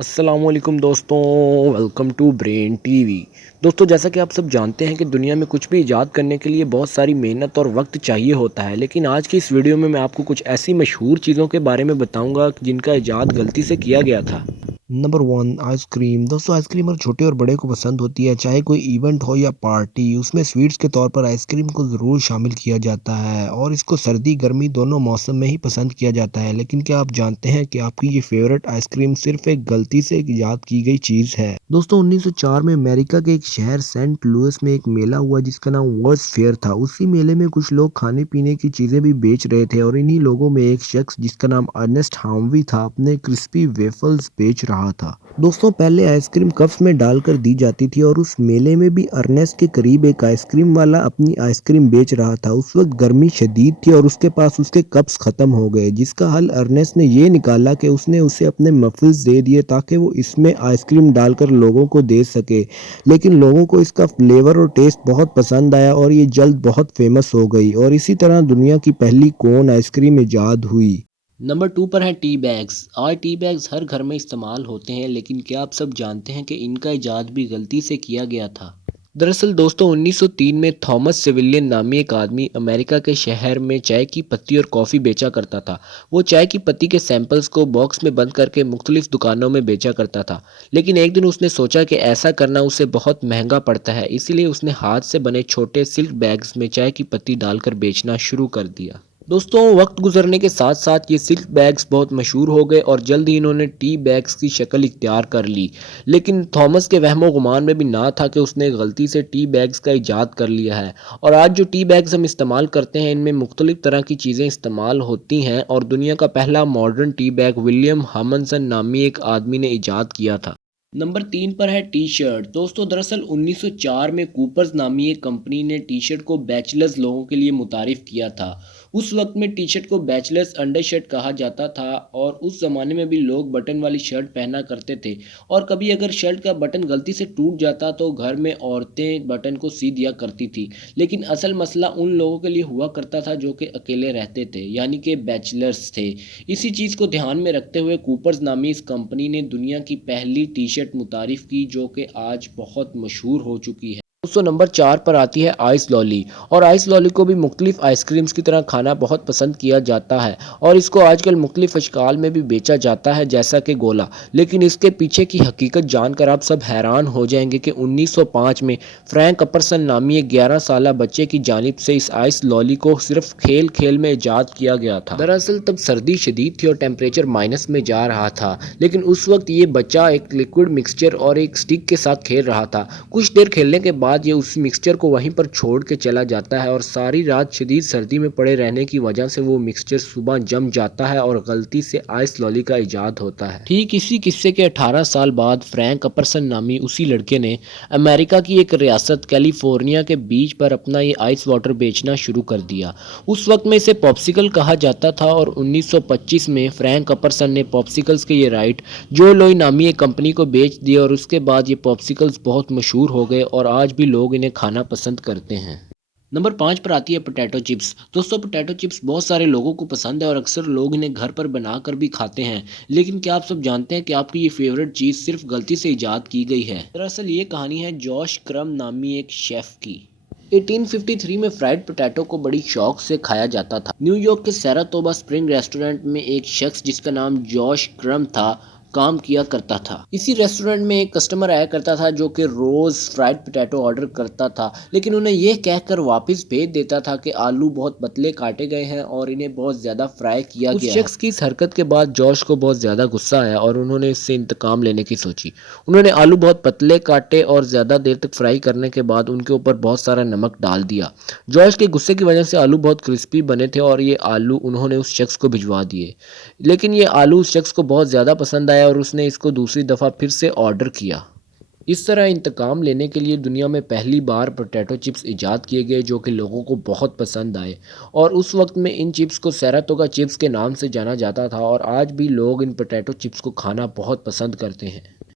अस्सलामुअलैकुम दोस्तों, welcome to brain TV. दोस्तों, जैसा कि आप सब जानते हैं कि दुनिया में कुछ भी इजाद करने के लिए बहुत सारी मेहनत और वक्त चाहिए होता है। लेकिन आज की इस वीडियो में मैं आपको कुछ ऐसी मशहूर चीज़ों के बारे में बताऊंगा जिनका इजाद गलती से किया गया था। Number one, ice cream. दोस्तों, आइसक्रीम हर छोटे और बड़े को पसंद होती है। चाहे कोई इवेंट हो या पार्टी, उसमें स्वीट्स के तौर पर आइसक्रीम को ज़रूर शामिल किया जाता है और इसको सर्दी गर्मी दोनों मौसम में ही पसंद किया जाता है। लेकिन क्या आप जानते हैं कि आपकी ये फेवरेट आइसक्रीम सिर्फ एक गलती से एक ईजाद की गई चीज़ है। दोस्तों, 1904 में अमेरिका के एक शहर सेंट लुइस में एक मेला हुआ जिसका नाम वर्ल्ड्स फेयर था। उसी मेले में कुछ लोग खाने पीने की चीज़ें भी बेच रहे थे और इन्हीं लोगों में एक शख्स जिसका नाम अर्नेस्ट हार्वी था अपने क्रिस्पी वेफल्स बेच रहा था। दोस्तों, पहले आइसक्रीम कप्स में डालकर दी जाती थी और उस मेले में भी अर्नेस्ट के करीब एक आइसक्रीम वाला अपनी आइसक्रीम बेच रहा था। उस वक्त गर्मी शदीद थी और उसके पास उसके कप्स खत्म हो गए, जिसका हल अर्नेस्ट ने ये निकाला कि उसने उसे अपने मफल्स दे दिए ताकि वो इसमें आइसक्रीम डालकर लोगों को दे सके। लेकिन लोगों को इसका फ्लेवर और टेस्ट बहुत पसंद आया और ये जल्द बहुत फेमस हो गई और इसी तरह दुनिया की पहली कोन आइसक्रीम इजाद हुई। नंबर टू पर है टी बैग्स। आज टी बैग्स हर घर में इस्तेमाल होते हैं, लेकिन क्या आप सब जानते हैं कि इनका इजाद भी गलती से किया गया था। दरअसल दोस्तों, 1903 में थॉमस सेविलियन नामी एक आदमी अमेरिका के शहर में चाय की पत्ती और कॉफ़ी बेचा करता था। वो चाय की पत्ती के सैंपल्स को बॉक्स में बंद करके मुख्तलिफ दुकानों में बेचा करता था। लेकिन एक दिन उसने सोचा कि ऐसा करना उसे बहुत महंगा पड़ता है, इसीलिए उसने हाथ से बने छोटे सिल्क बैग्स में चाय की पत्ती डालकर बेचना शुरू कर दिया। दोस्तों, वक्त गुजरने के साथ साथ ये सिल्क बैग्स बहुत मशहूर हो गए और जल्द ही इन्होंने टी बैग्स की शक्ल इख्तियार कर ली। लेकिन थॉमस के वहमो गुमान में भी ना था कि उसने गलती से टी बैग्स का इजाद कर लिया है। और आज जो टी बैग्स हम इस्तेमाल करते हैं इनमें मुख्तलिफ तरह की चीज़ें इस्तेमाल होती हैं और दुनिया का पहला मॉडर्न टी बैग विलियम हमनसन नामी एक आदमी ने इजाद किया था। नंबर तीन पर है टी शर्ट। दोस्तों, दरअसल 1904 में कूपर्स नामी एक कंपनी ने टी शर्ट को बैचलर्स लोगों के लिए मुतारिफ किया था। उस वक्त में टी शर्ट को बैचलर्स अंडर शर्ट कहा जाता था और उस ज़माने में भी लोग बटन वाली शर्ट पहना करते थे। और कभी अगर शर्ट का बटन गलती से टूट जाता तो घर में औरतें बटन को सी दिया करती थी। लेकिन असल मसला उन लोगों के लिए हुआ करता था जो कि अकेले रहते थे, यानी कि बैचलर्स थे। इसी चीज़ को ध्यान में रखते हुए कूपर्स नामी इस कंपनी ने दुनिया की पहली टी शर्ट मुतारिफ की जो कि आज बहुत मशहूर हो चुकी है। दोस्तों, नंबर चार पर आती है आइस लॉली। और आइस लॉली को भी मुख्तलिफ आइसक्रीम्स की तरह खाना बहुत पसंद किया जाता है और इसको आजकल मुख्तलिफ अशकाल में भी बेचा जाता है, जैसा कि गोला। लेकिन इसके पीछे की हकीकत जानकर आप सब हैरान हो जाएंगे कि 1905 में फ्रैंक अपरसन नामी एक 11 साला बच्चे की जानिब से इस आइस लॉली को सिर्फ खेल खेल में ईजाद किया गया था। दरअसल तब सर्दी शदीद थी और टेम्परेचर माइनस में जा रहा था। लेकिन उस वक्त ये बच्चा एक लिक्विड मिक्सचर और एक स्टिक के साथ खेल रहा था। कुछ देर खेलने के बाद ये उस मिक्सचर को वहीं पर छोड़ के चला जाता है और सारी रात शदीद सर्दी में पड़े रहने की वजह से वो मिक्सचर सुबह जम जाता है और गलती से आइस लॉली का इजाद होता है। ठीक इसी किस्से के 18 साल बाद फ्रैंक अपरसन नामी उसी लड़के ने अमेरिका की एक रियासत कैलिफोर्निया के बीच पर अपना ये आइस वाटर बेचना शुरू कर दिया। उस वक्त में इसे पॉप्सिकल कहा जाता था और 1925 में फ्रैंक अपरसन ने पॉप्सिकल्स के ये राइट जो लोई नामी एक कंपनी को बेच दिए और उसके बाद ये पॉप्सिकल्स बहुत मशहूर हो गए और आज भी लोग इन्हें खाना पसंद करते हैं। नंबर पाँच पर आती है पोटैटो चिप्स। दोस्तों, पोटैटो चिप्स बहुत सारे लोगों को पसंद है और अक्सर लोग इन्हें घर पर बनाकर भी खाते हैं। लेकिन क्या आप सब जानते हैं कि आपकी ये फेवरेट चीज़ सिर्फ गलती से इजाद की गई है। दरअसल ये कहानी है जॉश क्रम नामी एक शेफ की। 1853 में फ्राइड पोटैटो को बड़ी शौक से खाया जाता था। न्यूयॉर्क के सैराटोगा स्प्रिंग रेस्टोरेंट में एक शख्स जिसका नाम जॉश क्रम था काम किया करता था। इसी रेस्टोरेंट में एक कस्टमर आया करता था जो कि रोज़ फ्राइड पोटैटो ऑर्डर करता था, लेकिन उन्हें यह कहकर वापस भेज देता था कि आलू बहुत पतले काटे गए हैं और इन्हें बहुत ज़्यादा फ्राई किया गया है। उस शख्स की इस हरकत के बाद जॉश को बहुत ज़्यादा गुस्सा आया और उन्होंने इससे इंतकाम लेने की सोची। उन्होंने आलू बहुत पतले काटे और ज़्यादा देर तक फ्राई करने के बाद उनके ऊपर बहुत सारा नमक डाल दिया। जॉश के गुस्से की वजह से आलू बहुत क्रिस्पी बने थे और ये आलू उन्होंने उस शख्स को भिजवा दिए। लेकिन ये आलू उस शख्स को बहुत ज़्यादा पसंद आया और उसने इसको दूसरी दफ़ा फिर से ऑर्डर किया। इस तरह इंतकाम लेने के लिए दुनिया में पहली बार पोटैटो चिप्स इजाद किए गए जो कि लोगों को बहुत पसंद आए और उस वक्त में इन चिप्स को सैराटोगा चिप्स के नाम से जाना जाता था और आज भी लोग इन पोटैटो चिप्स को खाना बहुत पसंद करते हैं।